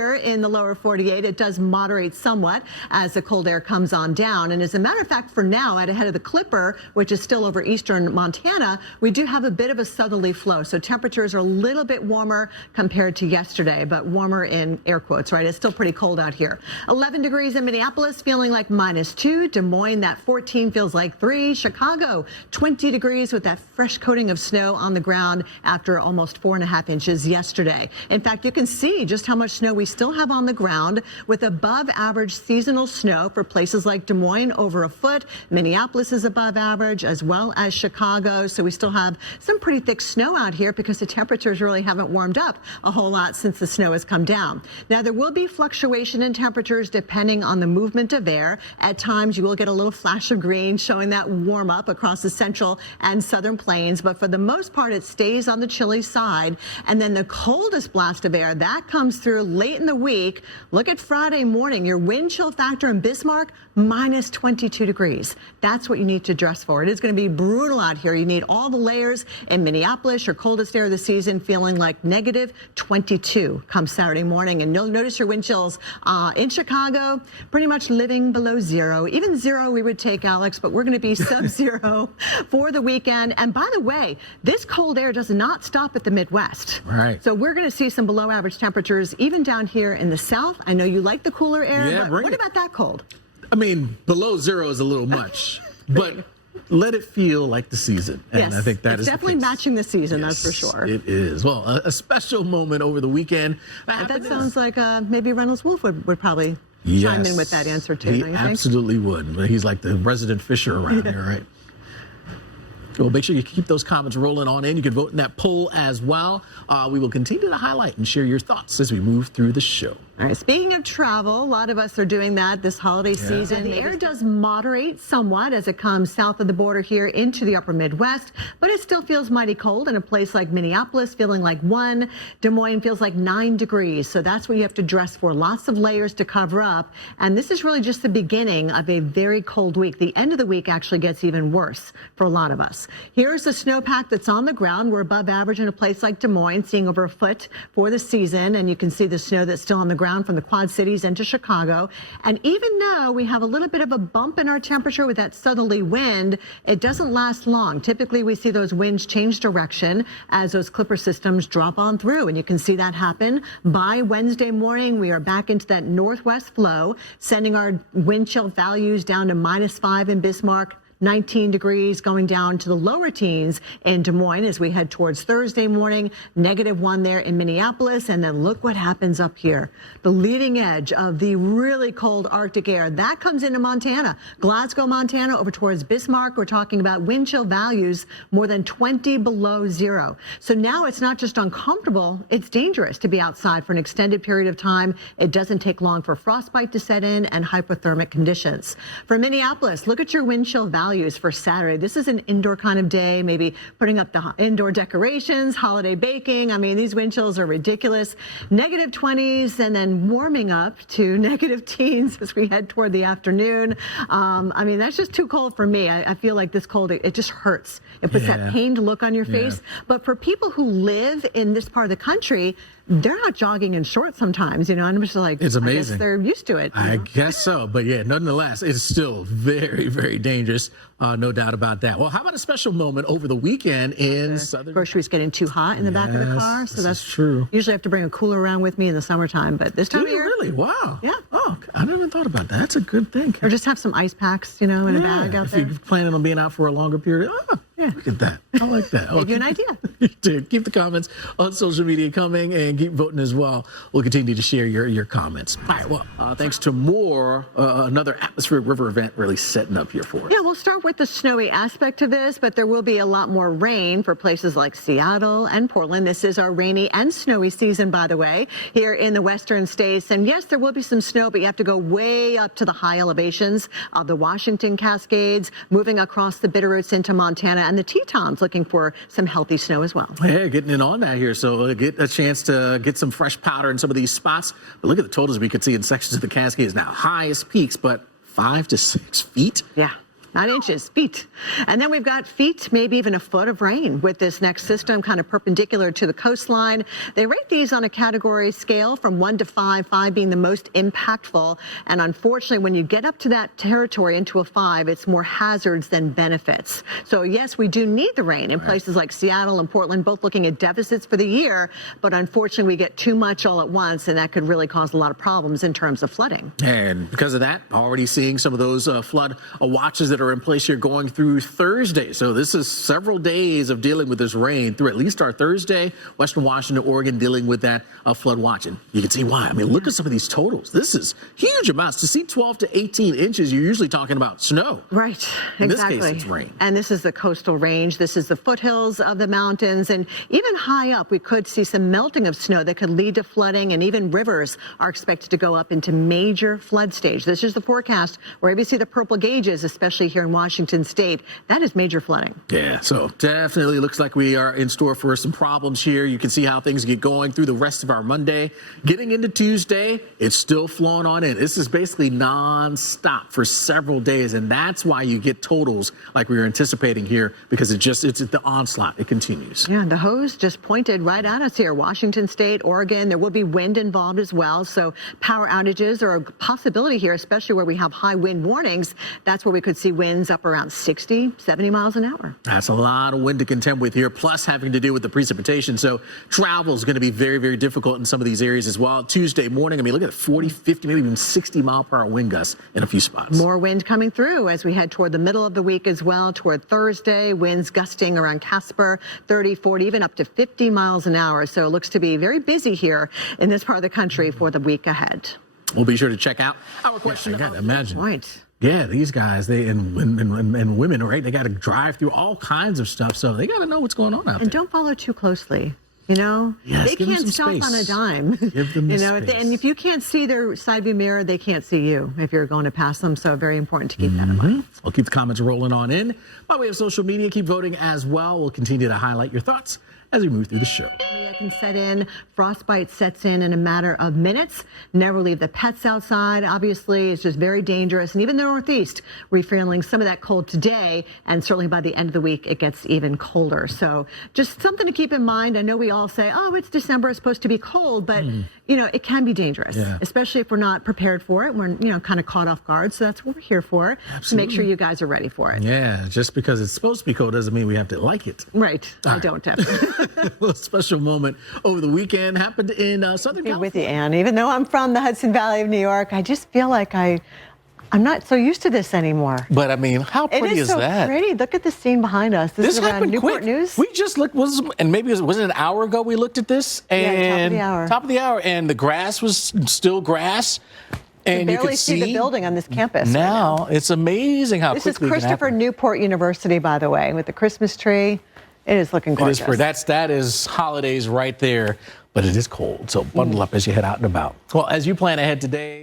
In the lower 48, it does moderate somewhat as the cold air comes on down. And as a matter of fact, for now, out ahead of the Clipper, which is still over eastern Montana, we do have a bit of a southerly flow. So temperatures are a little bit warmer compared to yesterday, but warmer in air quotes, right? It's still pretty cold out here. 11 degrees in Minneapolis, feeling like -2. Des Moines, that 14 feels like 3. Chicago, 20 degrees with that fresh coating of snow on the ground after almost 4.5 inches yesterday. In fact, you can see just how much snow we still have on the ground, with above average seasonal snow for places like Des Moines, over a foot. Minneapolis is above average, as well as Chicago. So we still have some pretty thick snow out here because the temperatures really haven't warmed up a whole lot since the snow has come down. Now, there will be fluctuation in temperatures depending on the movement of air. At times you will get a little flash of green showing that warm up across the central and southern plains, but for the most part it stays on the chilly side. And then the coldest blast of air that comes through late in the week. Look at Friday morning. Your wind chill factor in Bismarck, -22 degrees. That's what you need to dress for. It is going to be brutal out here. You need all the layers. In Minneapolis, your coldest air of the season, feeling like -22 come Saturday morning. And you'll notice your wind chills in Chicago, pretty much living below 0. Even 0 we would take, Alex, but we're going to be sub-0 for the weekend. And by the way, this cold air does not stop at the Midwest. Right. So we're going to see some below average temperatures even down here in the south. I know you like the cooler air, but what about that cold? I mean, below 0 is a little much, but let it feel like the season. And yes, I think that it's is definitely matching the season, that's for sure. It is. Well, a special moment over the weekend. That sounds like maybe Reynolds Wolf would probably chime in with that answer too. He absolutely would. But he's like the resident fisher around here, right? Well, make sure you keep those comments rolling on in. You can vote in that poll as well. We will continue to highlight and share your thoughts as we move through the show. All right, speaking of travel, a lot of us are doing that this holiday season. The air does moderate somewhat as it comes south of the border here into the upper Midwest, but it still feels mighty cold in a place like Minneapolis, feeling like 1. Des Moines feels like 9 degrees. So that's what you have to dress for. Lots of layers to cover up. And this is really just the beginning of a very cold week. The end of the week actually gets even worse for a lot of us. Here's the snowpack that's on the ground. We're above average in a place like Des Moines, seeing over a foot for the season. And you can see the snow that's still on the ground from the Quad Cities into Chicago. And even though we have a little bit of a bump in our temperature with that southerly wind, it doesn't last long. Typically, we see those winds change direction as those Clipper systems drop on through. And you can see that happen by Wednesday morning. We are back into that northwest flow, sending our wind chill values down to -5 in Bismarck, 19 degrees, going down to the lower teens in Des Moines as we head towards Thursday morning, -1 there in Minneapolis. And then look what happens up here. The leading edge of the really cold Arctic air, that comes into Montana. Glasgow, Montana, over towards Bismarck. We're talking about wind chill values more than 20 below 0. So now it's not just uncomfortable, it's dangerous to be outside for an extended period of time. It doesn't take long for frostbite to set in and hypothermic conditions. For Minneapolis, look at your wind chill values for Saturday. This is an indoor kind of day, maybe putting up the indoor decorations, holiday baking. I mean, these wind chills are ridiculous. -20s and then warming up to negative teens as we head toward the afternoon. I mean, that's just too cold for me. I feel like this cold, it just hurts. It puts that pained look on your face. But for people who live in this part of the country, they're not jogging in shorts sometimes, you know, and I'm just like, it's amazing. I guess they're used to it. I guess so. But yeah, nonetheless, it's still very, very dangerous. No doubt about that. Well, how about a special moment over the weekend in southern groceries getting too hot in the back of the car? So that's true. Usually I have to bring a cooler around with me in the summertime, but this time of year. Really? Wow. Yeah. Oh, I never even thought about that. That's a good thing. Or just have some ice packs, you know, in a bag out there. If you're planning on being out for a longer period. Oh, yeah. Look at that. I like that. Give you an idea. Keep the comments on social media coming and keep voting as well. We'll continue to share your comments. All right. Well, thanks to more, another atmospheric river event really setting up here for us. Yeah, we'll start with the snowy aspect of this, but there will be a lot more rain for places like Seattle and Portland. This is our rainy and snowy season, by the way, here in the western states. And yes, there will be some snow, but you have to go way up to the high elevations of the Washington Cascades, moving across the Bitterroots into Montana, and the Tetons looking for some healthy snow as well. Yeah, getting in on that here. So get a chance to get some fresh powder in some of these spots. But look at the totals we could see in sections of the Cascades now. Highest peaks, but 5 to 6 feet. Yeah. not inches, feet. And then we've got feet, maybe even a foot of rain with this next system kind of perpendicular to the coastline. They rate these on a category scale from 1 to 5, 5 being the most impactful. And unfortunately, when you get up to that territory into a 5, it's more hazards than benefits. So yes, we do need the rain in places like Seattle and Portland, both looking at deficits for the year. But unfortunately, we get too much all at once, and that could really cause a lot of problems in terms of flooding. And because of that, already seeing some of those flood watches that are in place here going through Thursday. So this is several days of dealing with this rain through at least our Thursday. Western Washington, Oregon dealing with that flood watch. And you can see why. I mean, look at some of these totals. This is huge amounts. To see 12 to 18 inches, you're usually talking about snow. Right, exactly. In this case, it's rain. And this is the coastal range. This is the foothills of the mountains. And even high up, we could see some melting of snow that could lead to flooding, and even rivers are expected to go up into major flood stage. This is the forecast. Wherever you see the purple gauges, especially here in Washington State, that is major flooding. Yeah, so definitely looks like we are in store for some problems here. You can see how things get going through the rest of our Monday. Getting into Tuesday, it's still flowing on in. This is basically non-stop for several days, and that's why you get totals like we were anticipating here, because it's the onslaught. It continues. Yeah, the hose just pointed right at us here. Washington State, Oregon, there will be wind involved as well. So power outages are a possibility here, especially where we have high wind warnings. That's where we could see winds up around 60, 70 miles an hour. That's a lot of wind to contend with here, plus having to deal with the precipitation. So travel is going to be very, very difficult in some of these areas as well. Tuesday morning, I mean, look at 40, 50, maybe even 60 mile per hour wind gusts in a few spots. More wind coming through as we head toward the middle of the week as well, toward Thursday. Winds gusting around Casper, 30, 40, even up to 50 miles an hour. So it looks to be very busy here in this part of the country for the week ahead. We'll be sure to check out our question. Yeah, imagine. Right. Yeah, these guys, and women, right? They got to drive through all kinds of stuff, so they got to know what's going on out there. And don't follow too closely. You know, yes, they can't stop on a dime. Give them space. And if you can't see their side view mirror, they can't see you if you're going to pass them. So very important to keep that in mind. We'll keep the comments rolling on in. By way of social media, keep voting as well. We'll continue to highlight your thoughts as we move through the show. It can set in. Frostbite sets in a matter of minutes. Never leave the pets outside. Obviously, it's just very dangerous. And even the Northeast, we're feeling some of that cold today. And certainly by the end of the week, it gets even colder. So just something to keep in mind. I know we all say, oh, it's December, it's supposed to be cold. But, you know, it can be dangerous, especially if we're not prepared for it. We're, you know, kind of caught off guard. So that's what we're here for, to make sure you guys are ready for it. Yeah, just because it's supposed to be cold doesn't mean we have to like it. Right. I don't have to. A special moment over the weekend happened in Southern California. With you, Ann. Even though I'm from the Hudson Valley of New York, I just feel like I'm not so used to this anymore. But I mean, how pretty is that? It is so pretty. Look at the scene behind us. This is around Newport News. We just looked, and maybe was it an hour ago we looked at this? And yeah, top of the hour, and the grass was still grass. And you barely see the building on this campus. Now, it's amazing how quickly This is Christopher Newport University, by the way, with the Christmas tree. It is looking gorgeous. That is holidays right there, but it is cold. So bundle up as you head out and about. Well, as you plan ahead today.